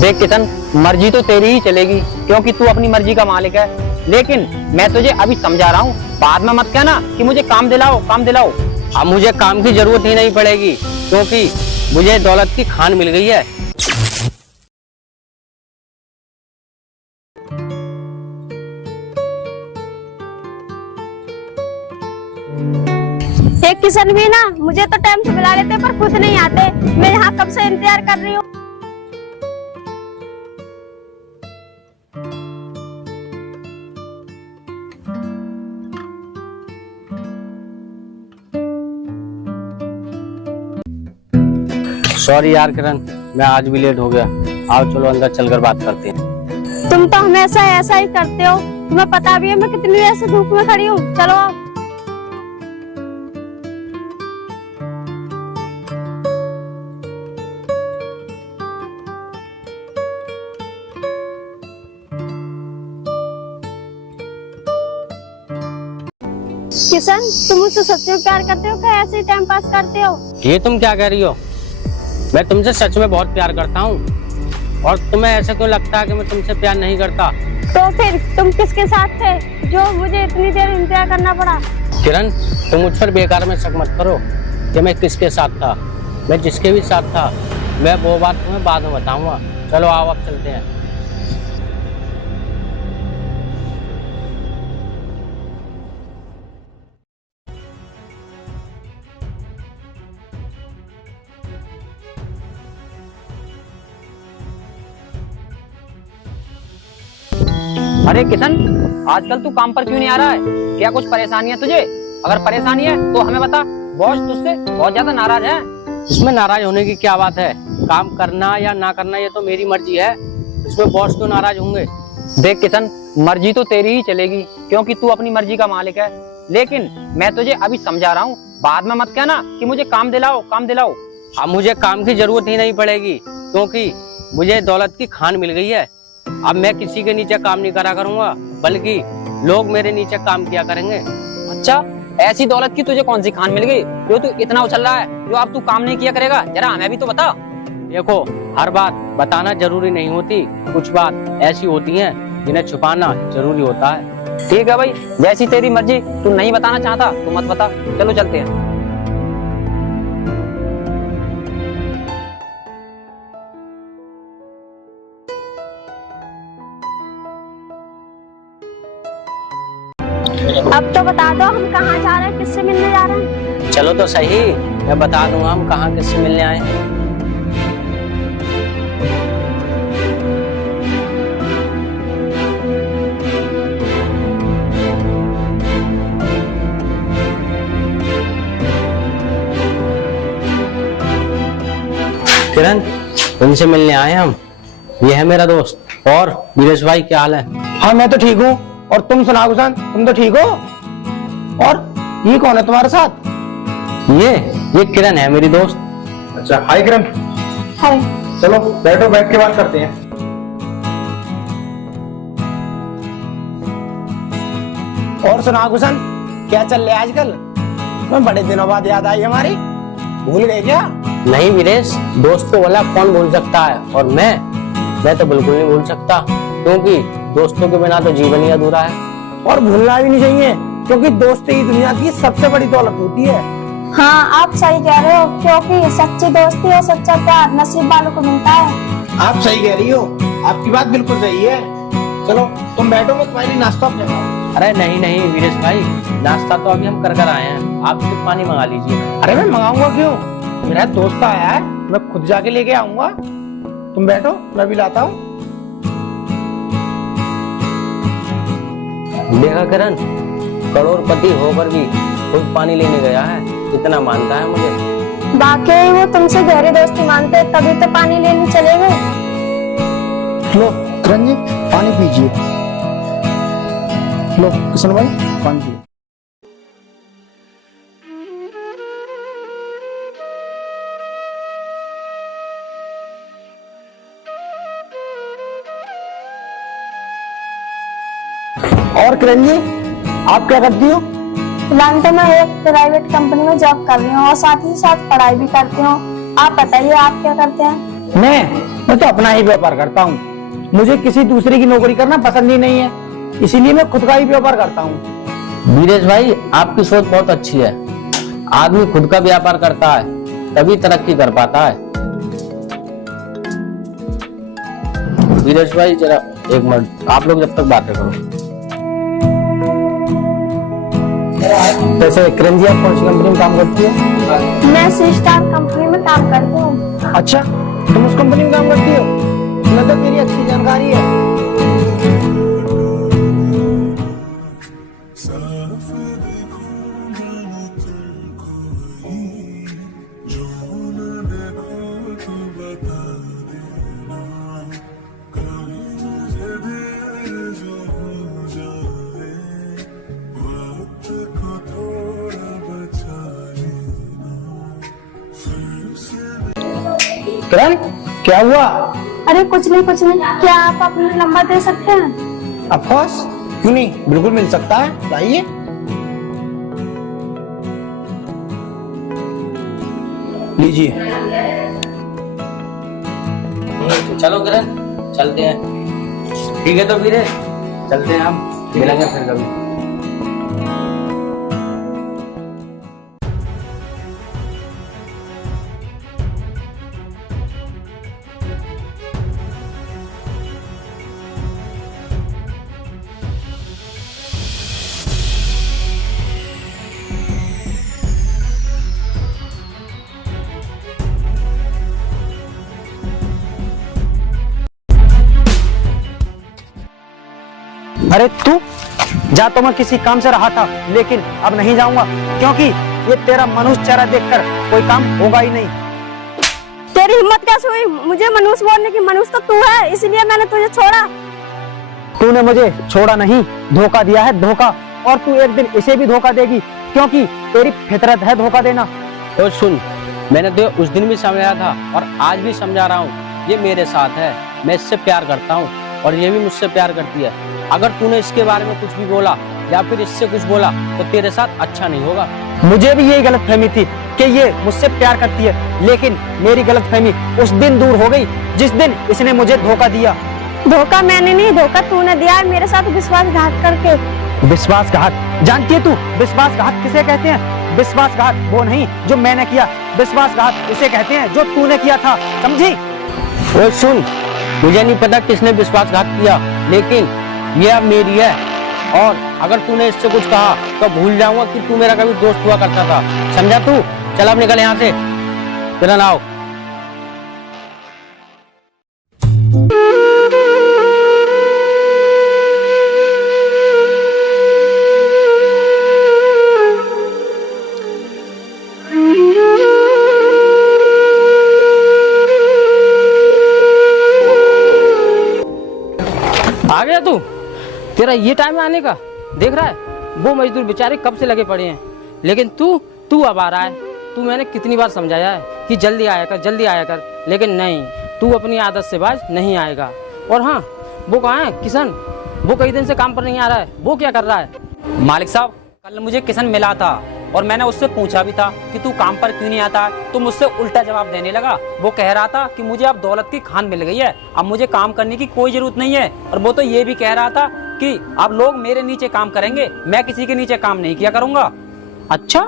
देख किशन, मर्जी तो तेरी ही चलेगी क्योंकि तू अपनी मर्जी का मालिक है, लेकिन मैं तुझे अभी समझा रहा हूँ, बाद में मत कहना कि मुझे काम दिलाओ काम दिलाओ। अब मुझे काम की जरूरत ही नहीं पड़ेगी क्योंकि मुझे दौलत की खान मिल गई है। एक किशन भी ना मुझे तो टाइम से बुला लेते पर खुद नहीं आते। मैं यहाँ कब से इंतजार कर रही हूँ। सॉरी यार किरण, मैं आज भी लेट हो गया। आओ चलो अंदर चलकर बात करते हैं। तुम तो हमेशा ऐसा ही करते हो, तुम्हें पता भी है मैं कितनी देर से धूप में खड़ी हूँ। चलो आओ। किशन, तुम मुझसे सच में प्यार करते हो क्या ऐसे ही टाइम पास करते हो? ये तुम क्या कह रही हो? मैं तुमसे सच में बहुत प्यार करता हूँ और तुम्हें ऐसे क्यों लगता है कि मैं तुमसे प्यार नहीं करता? तो फिर तुम किसके साथ थे जो मुझे इतनी देर इंतजार करना पड़ा? किरण, तुम मुझ पर बेकार में शक मत करो कि मैं किसके साथ था। मैं जिसके भी साथ था मैं वो बात तुम्हें बाद में बताऊंगा। चलो आओ अब चलते हैं। अरे किशन, आजकल तू काम पर क्यों नहीं आ रहा है? क्या कुछ परेशानी है तुझे? अगर परेशानी है तो हमें बता, बॉस तुझसे बहुत ज्यादा नाराज है। इसमें नाराज होने की क्या बात है? काम करना या ना करना ये तो मेरी मर्जी है, इसमें बॉस क्यों नाराज होंगे? देख किशन, मर्जी तो तेरी ही चलेगी क्योंकि तू अपनी मर्जी का मालिक है, लेकिन मैं तुझे अभी समझा रहा हूँ, बाद में मत कहना कि मुझे काम दिलाओ काम दिलाओ। अब मुझे काम की जरूरत ही नहीं पड़ेगी क्योंकि मुझे दौलत की खान मिल गई है। अब मैं किसी के नीचे काम नहीं करा करूंगा, बल्कि लोग मेरे नीचे काम किया करेंगे। अच्छा, ऐसी दौलत की तुझे कौन सी खान मिल गई जो तू इतना उछल रहा है, जो अब तू काम नहीं किया करेगा? जरा हमें भी तो बता। देखो, हर बात बताना जरूरी नहीं होती, कुछ बात ऐसी होती हैं जिन्हें छुपाना जरूरी होता है। ठीक है भाई, जैसी तेरी मर्जी। तू नहीं बताना चाहता तो मत बता, चलो चलते हैं। अब तो बता दो हम कहाँ जा रहे हैं, किससे मिलने जा रहे हैं? चलो तो सही, मैं बता दूंगा हम कहाँ किससे मिलने आए हैं। किरण, तुमसे मिलने आए हम। ये है मेरा दोस्त। और वीरेश भाई, क्या हाल है? हाँ मैं तो ठीक हूँ। और तुम सुनाओ गुसान, तुम तो ठीक हो? और ये कौन है तुम्हारे साथ? ये किरण है मेरी दोस्त। अच्छा, हाय किरण। हाय। चलो बैठो, बैठ के बात करते हैं। और सुनाओ गुसान, क्या चल रहा है आजकल? मैं बड़े दिनों बाद याद आई हमारी, भूल गए क्या? नहीं वीरेश, दोस्त को बोला कौन भूल सकता है, और मैं तो बिल्कुल नहीं भूल सकता क्योंकि दोस्तों के बिना तो जीवन ही अधूरा है। और भूलना भी नहीं चाहिए क्योंकि दोस्ती ही दुनिया की सबसे बड़ी दौलत होती है। हाँ आप सही कह रहे हो, क्योंकि सच्ची दोस्ती और सच्चा प्यार नसीब वालों को मिलता है। आप सही कह रही हो, आपकी बात बिल्कुल सही है। चलो तुम बैठो, मैं तुम्हारे लिए नाश्ता बनाऊं। अरे नहीं वीरेश भाई, नाश्ता तो अभी हम कर आए हैं, आप सिर्फ पानी मंगा लीजिए। अरे मैं मंगाऊंगा क्यों, मेरा दोस्त आया है, मैं खुद जाके लेके आऊंगा। तुम बैठो, मैं भी लाता हूँ। देखा किरण, करोड़पति होकर भी खुद पानी लेने गया है, इतना मानता है मुझे। बाकी वो तुमसे गहरी दोस्ती मानते तभी तो पानी लेने चले गए। लो किरण जी, पानी पीजिए। लो किशन भाई, पानी पीजिए। और किरण जी, आप क्या करती हो? फिलहाल तो मैं एक प्राइवेट कंपनी में जॉब कर रही हूँ और साथ ही साथ पढ़ाई भी करती हूँ। आप बताइए आप क्या करते हैं? मैं तो अपना ही व्यापार करता हूँ। मुझे किसी दूसरे की नौकरी करना पसंद ही नहीं है, इसीलिए मैं खुद का ही व्यापार करता हूँ। वीरेश भाई, आपकी सोच बहुत अच्छी है। आदमी खुद का व्यापार करता है तभी तरक्की कर पाता है। वीरेश भाई जरा एक मिनट, आप लोग जब तक बातें करो। वैसे किरण जी, आप कौन सी कंपनी में काम करती हो? मैं सी स्टार कंपनी में काम करती हूँ। अच्छा, तुम उस कंपनी में काम करती हो? मतलब तेरी अच्छी जानकारी है। किरण, क्या हुआ? अरे कुछ नहीं कुछ नहीं, क्या आप अपना नंबर दे सकते हैं? ऑफ कोर्स, क्यों नहीं, बिल्कुल मिल सकता है, लाइए। लीजिए। चलो किरण, चलते हैं। ठीक है तो वीरेश, चलते हैं, हम मिलेंगे फिर कभी। अरे तू जा, तो मैं किसी काम से रहा था, लेकिन अब नहीं जाऊंगा, क्योंकि ये तेरा मनुष्य चेहरा देखकर कोई काम होगा ही नहीं। तेरी हिम्मत कैसे हुई मुझे मनुष्य बोलने की? मनुष्य तो तू है, इसलिए मैंने तुझे छोड़ा। तूने मुझे छोड़ा नहीं, धोखा दिया है, धोखा। और तू एक दिन इसे भी धोखा देगी, क्योंकि तेरी फितरत है धोखा देना। तो सुन, मैंने तो उस दिन भी समझाया था और आज भी समझा रहा हूँ, ये मेरे साथ है, मैं इससे प्यार करता हूँ और ये भी मुझसे प्यार करती है। अगर तूने इसके बारे में कुछ भी बोला या फिर इससे कुछ बोला तो तेरे साथ अच्छा नहीं होगा। मुझे भी यही गलतफहमी थी कि ये मुझसे प्यार करती है, लेकिन मेरी गलतफहमी उस दिन दूर हो गई जिस दिन इसने मुझे धोखा दिया। धोखा मैंने नहीं, धोखा तूने दिया है मेरे साथ विश्वासघात करके। विश्वासघात? जानती है तू विश्वासघात किसे कहते हैं? विश्वासघात वो नहीं जो मैंने किया, विश्वासघात उसे कहते हैं जो तूने किया था, समझी? और सुन, मुझे नहीं पता किसने विश्वासघात किया, लेकिन ये अब मेरी है और अगर तूने इससे कुछ कहा तो भूल जाऊंगा कि तू मेरा कभी दोस्त हुआ करता था, समझा तू? चल अब निकल यहाँ से, किरण आओ। आ गया तू? तेरा ये टाइम है आने का? देख रहा है वो मजदूर बेचारे कब से लगे पड़े हैं, लेकिन तू अब आ रहा है। तू मैंने कितनी बार समझाया है कि जल्दी आया कर, जल्दी आया कर, लेकिन नहीं, तू अपनी आदत से बाज नहीं आएगा। और हाँ, वो कहाँ है किशन? वो कई दिन से काम पर नहीं आ रहा है, वो क्या कर रहा है? मालिक साहब, कल मुझे किशन मिला था और मैंने उससे पूछा भी था कि तू काम पर क्यों नहीं आता, तो मुझसे उल्टा जवाब देने लगा। वो कह रहा था कि मुझे अब दौलत की खान मिल गई है, अब मुझे काम करने की कोई जरूरत नहीं है। और वो तो ये भी कह रहा था कि अब लोग मेरे नीचे काम करेंगे, मैं किसी के नीचे काम नहीं किया करूंगा। अच्छा,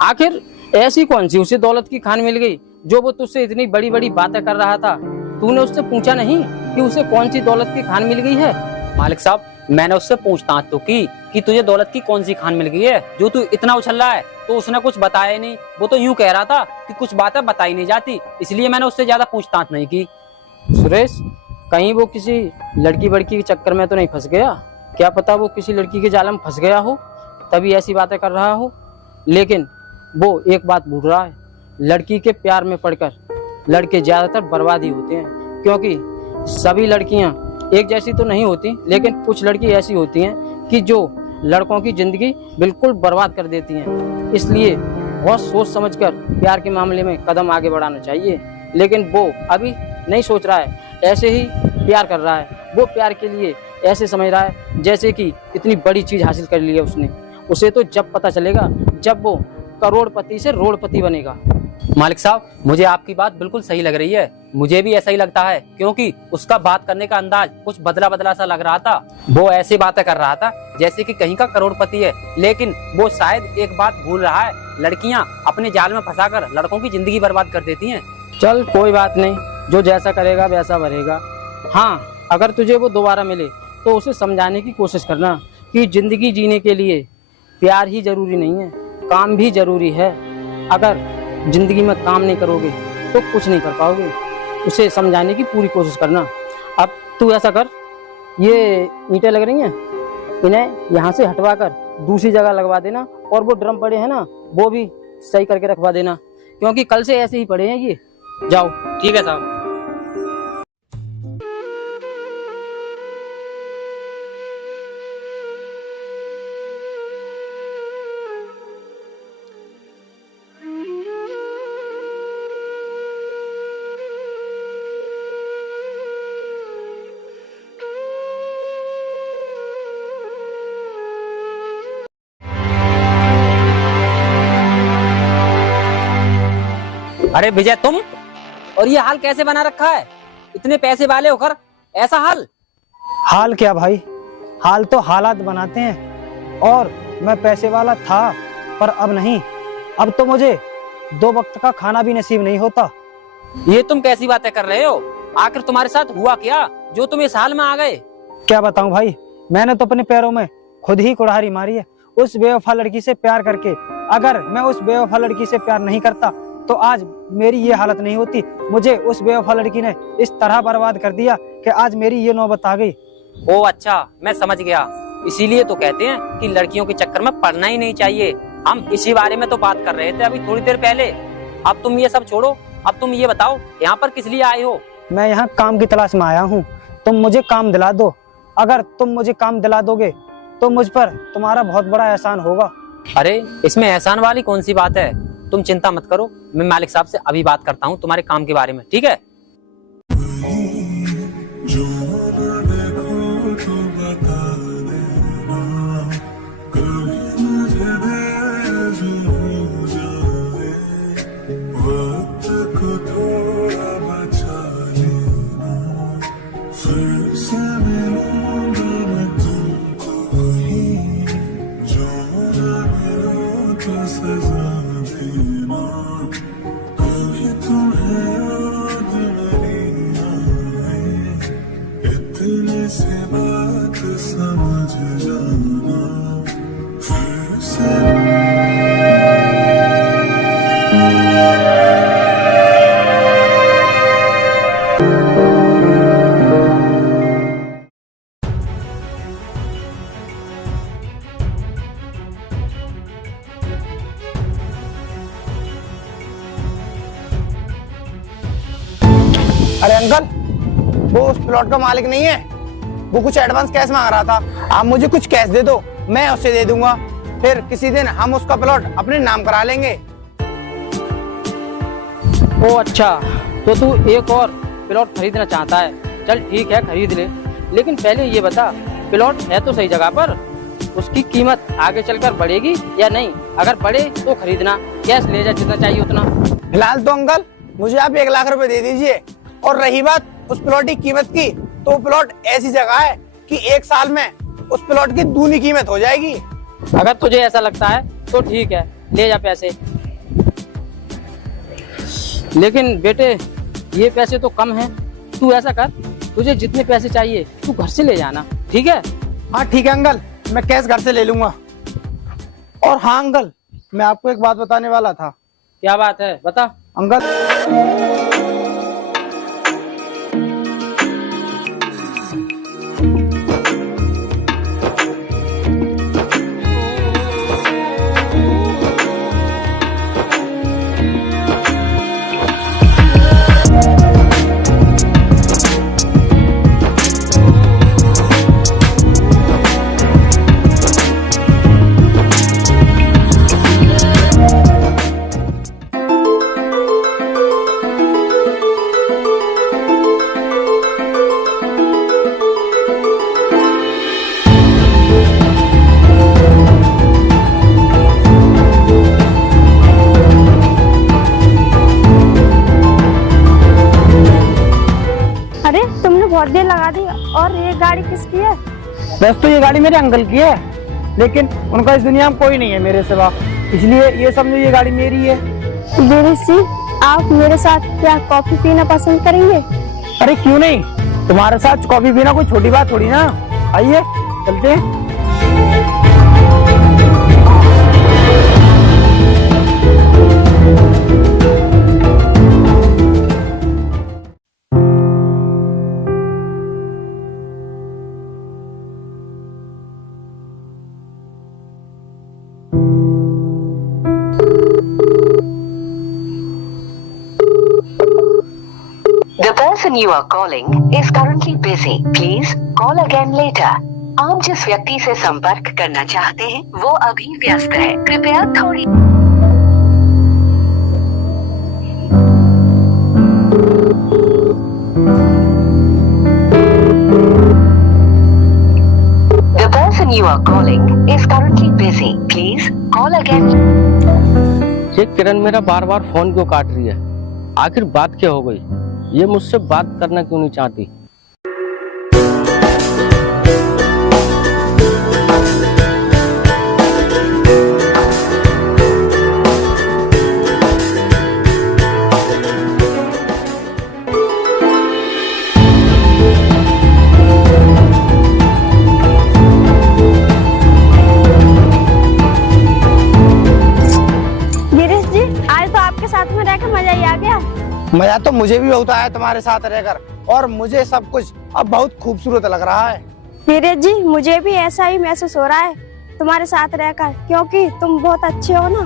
आखिर ऐसी कौन सी उसे दौलत की खान मिल गई जो वो तुझसे इतनी बड़ी बड़ी बातें कर रहा था? तूने उससे पूछा नहीं कि उसे कौन सी दौलत की खान मिल गई है? मालिक साहब, मैंने उससे पूछताछ तो की कि तुझे दौलत की कौन सी खान मिल गई है जो तू इतना उछल रहा है, तो उसने कुछ बताया नहीं। वो तो यूं कह रहा था कि कुछ बातें बताई नहीं जाती, इसलिए मैंने उससे ज्यादा पूछताछ नहीं की। सुरेश, कहीं वो किसी लड़की बड़की के चक्कर में तो नहीं फंस गया? क्या पता वो किसी लड़की के जाल में फंस गया हो, तभी ऐसी बातें कर रहा हो। लेकिन वो एक बात भूल रहा है, लड़की के प्यार में पड़कर लड़के ज्यादातर बर्बाद ही होते हैं, क्योंकि सभी लड़कियां एक जैसी तो नहीं होती, लेकिन कुछ लड़की ऐसी होती हैं कि जो लड़कों की जिंदगी बिल्कुल बर्बाद कर देती हैं। इसलिए बहुत सोच समझकर प्यार के मामले में कदम आगे बढ़ाना चाहिए। लेकिन वो अभी नहीं सोच रहा है, ऐसे ही प्यार कर रहा है। वो प्यार के लिए ऐसे समझ रहा है जैसे कि इतनी बड़ी चीज हासिल कर ली है उसने। उसे तो जब पता चलेगा जब वो करोड़पति से रोड़पति बनेगा। मालिक साहब, मुझे आपकी बात बिल्कुल सही लग रही है। मुझे भी ऐसा ही लगता है, क्योंकि उसका बात करने का अंदाज कुछ बदला बदला सा लग रहा था। वो ऐसी बातें कर रहा था जैसे कि कहीं का करोड़पति है, लेकिन वो शायद एक बात भूल रहा है, लड़कियां अपने जाल में फंसाकर लड़कों की जिंदगी बर्बाद कर देती हैं। चल कोई बात नहीं, जो जैसा करेगा वैसा भरेगा। हाँ, अगर तुझे वो दोबारा मिले तो उसे समझाने की कोशिश करना कि जिंदगी जीने के लिए प्यार ही जरूरी नहीं है, काम भी जरूरी है। अगर जिंदगी में काम नहीं करोगे तो कुछ नहीं कर पाओगे। उसे समझाने की पूरी कोशिश करना। अब तू ऐसा कर, ये ईंटें लग रही हैं, इन्हें यहाँ से हटवा कर दूसरी जगह लगवा देना, और वो ड्रम पड़े हैं ना, वो भी सही करके रखवा देना, क्योंकि कल से ऐसे ही पड़े हैं ये। जाओ। ठीक है साहब। अरे विजय, तुम और ये हाल कैसे बना रखा है? इतने पैसे वाले होकर ऐसा हाल? हाल क्या भाई, हाल तो हालात बनाते हैं। और मैं पैसे वाला था, पर अब नहीं। अब तो मुझे 2 वक्त का खाना भी नसीब नहीं होता। ये तुम कैसी बातें कर रहे हो? आखिर तुम्हारे साथ हुआ क्या जो तुम इस हाल में आ गए? क्या बताऊं भाई, मैंने तो अपने पैरों में खुद ही कुल्हाड़ी मारी है, उस बेवफा लड़की से प्यार करके। अगर मैं उस बेवफा लड़की से प्यार नहीं करता तो आज मेरी ये हालत नहीं होती। मुझे उस बेवफा लड़की ने इस तरह बर्बाद कर दिया कि आज मेरी ये नौबत आ गई। ओ अच्छा, मैं समझ गया। इसीलिए तो कहते हैं कि लड़कियों के चक्कर में पड़ना ही नहीं चाहिए। हम इसी बारे में तो बात कर रहे थे अभी थोड़ी देर पहले। अब तुम ये सब छोड़ो, अब तुम ये बताओ यहाँ पर किस लिए आए हो? मैं यहाँ काम की तलाश में आया हूँ। तुम मुझे काम दिला दो। अगर तुम मुझे काम दिला दोगे तो मुझ पर तुम्हारा बहुत बड़ा एहसान होगा। अरे इसमें एहसान वाली कौन सी बात है? तुम चिंता मत करो, मैं मालिक साहब से अभी बात करता हूँ तुम्हारे काम के बारे में, ठीक है? अरे अंकल, वो उस प्लॉट का मालिक नहीं है? वो कुछ एडवांस कैश मांग रहा था। आप मुझे कुछ कैश दे दो, मैं उसे दे दूंगा। फिर किसी दिन हम उसका प्लॉट अपने नाम करा लेंगे। ओ अच्छा, तो तू एक और प्लॉट खरीदना चाहता है? चल ठीक है, खरीद ले, लेकिन पहले ये बता, प्लॉट है तो सही जगह पर? उसकी कीमत आगे चलकर बढ़ेगी या नहीं? अगर बढ़े तो खरीदना, कैश ले जा, जितना चाहिए उतना। फिलहाल तो अंकल मुझे आप 1 लाख रुपए दे दीजिए। और रही बात उस प्लॉट की कीमत की, तो वो प्लॉट ऐसी जगह है कि 1 साल में उस प्लॉट की दूनी कीमत हो जाएगी। अगर तुझे ऐसा लगता है तो ठीक है, ले जा पैसे। लेकिन बेटे ये पैसे तो कम हैं। तू ऐसा कर, तुझे जितने पैसे चाहिए तू घर से ले जाना, ठीक है? हाँ ठीक है अंकल, मैं कैश घर से ले लूंगा। और हाँ अंकल, मैं आपको एक बात बताने वाला था। क्या बात है, बता। अंकल लगा दी। और ये गाड़ी किसकी है? वैसे तो ये गाड़ी मेरे अंकल की है, लेकिन उनका इस दुनिया में कोई नहीं है मेरे सिवा, इसलिए ये समझो ये गाड़ी मेरी है। वीरेश जी, आप मेरे साथ क्या कॉफी पीना पसंद करेंगे? अरे क्यों नहीं, तुम्हारे साथ कॉफी पीना कोई छोटी बात थोड़ी ना। आइए चलते हैं। The person you are calling is currently busy. Please call again later. आप जिस व्यक्ति से संपर्क करना चाहते हैं वो अभी व्यस्त है, कृपया थोड़ी। The person you are calling is currently busy. Please call again. ये किरण मेरा बार बार फोन क्यों काट रही है? आखिर बात क्या हो गई? ये मुझसे बात करना क्यों नहीं चाहती? वीरेश जी, आज तो आपके साथ में रहकर मजा ही आ गया। मजा तो मुझे भी बहुत आया तुम्हारे साथ रहकर, और मुझे सब कुछ अब बहुत खूबसूरत लग रहा है। वीरेश जी, मुझे भी ऐसा ही महसूस हो रहा है तुम्हारे साथ रहकर, क्योंकि तुम बहुत अच्छे हो ना।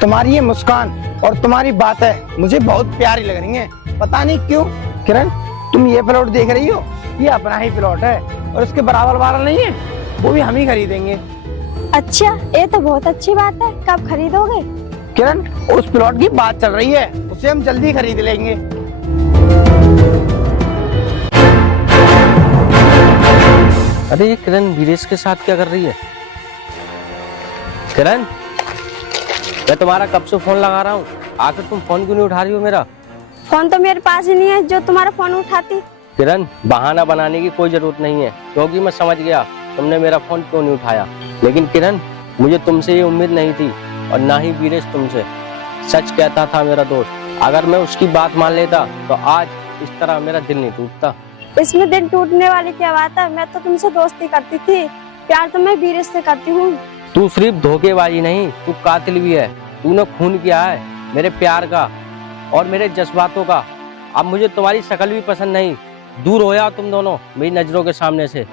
तुम्हारी ये मुस्कान और तुम्हारी बातें मुझे बहुत प्यारी लग रही हैं। पता नहीं क्यों। किरण, तुम ये प्लॉट देख रही हो, ये अपना ही प्लॉट है और इसके बराबर वाला नहीं है, वो भी हम ही खरीदेंगे। अच्छा, ये तो बहुत अच्छी बात है। कब खरीदोगे? किरण, उस प्लॉट की बात चल रही है, उसे हम जल्दी खरीद लेंगे। अरे ये किरण वीरेश के साथ क्या कर रही है? किरण, मैं तुम्हारा कब से फोन लगा रहा हूँ, आखिर तुम फोन क्यों नहीं उठा रही हो मेरा? फोन तो मेरे पास ही नहीं है जो तुम्हारा फोन उठाती। किरण, बहाना बनाने की कोई जरूरत नहीं है, क्योंकि मैं समझ गया तुमने मेरा फोन क्यों नहीं उठाया। लेकिन किरण, मुझे तुमसे ये उम्मीद नहीं थी, और ना ही वीरेश तुमसे। सच कहता था मेरा दोस्त, अगर मैं उसकी बात मान लेता तो आज इस तरह मेरा दिल नहीं टूटता। इसमें दिल टूटने वाली क्या बात है? मैं तो तुमसे दोस्ती करती थी, प्यार तो मैं वीरेश से करती हूँ। तू सिर्फ धोखेबाजी नहीं, तू कातिल भी है। तूने खून किया है मेरे प्यार का और मेरे जज्बातों का। अब मुझे तुम्हारी शक्ल भी पसंद नहीं। दूर हो जाओ तुम दोनों मेरी नजरों के सामने से।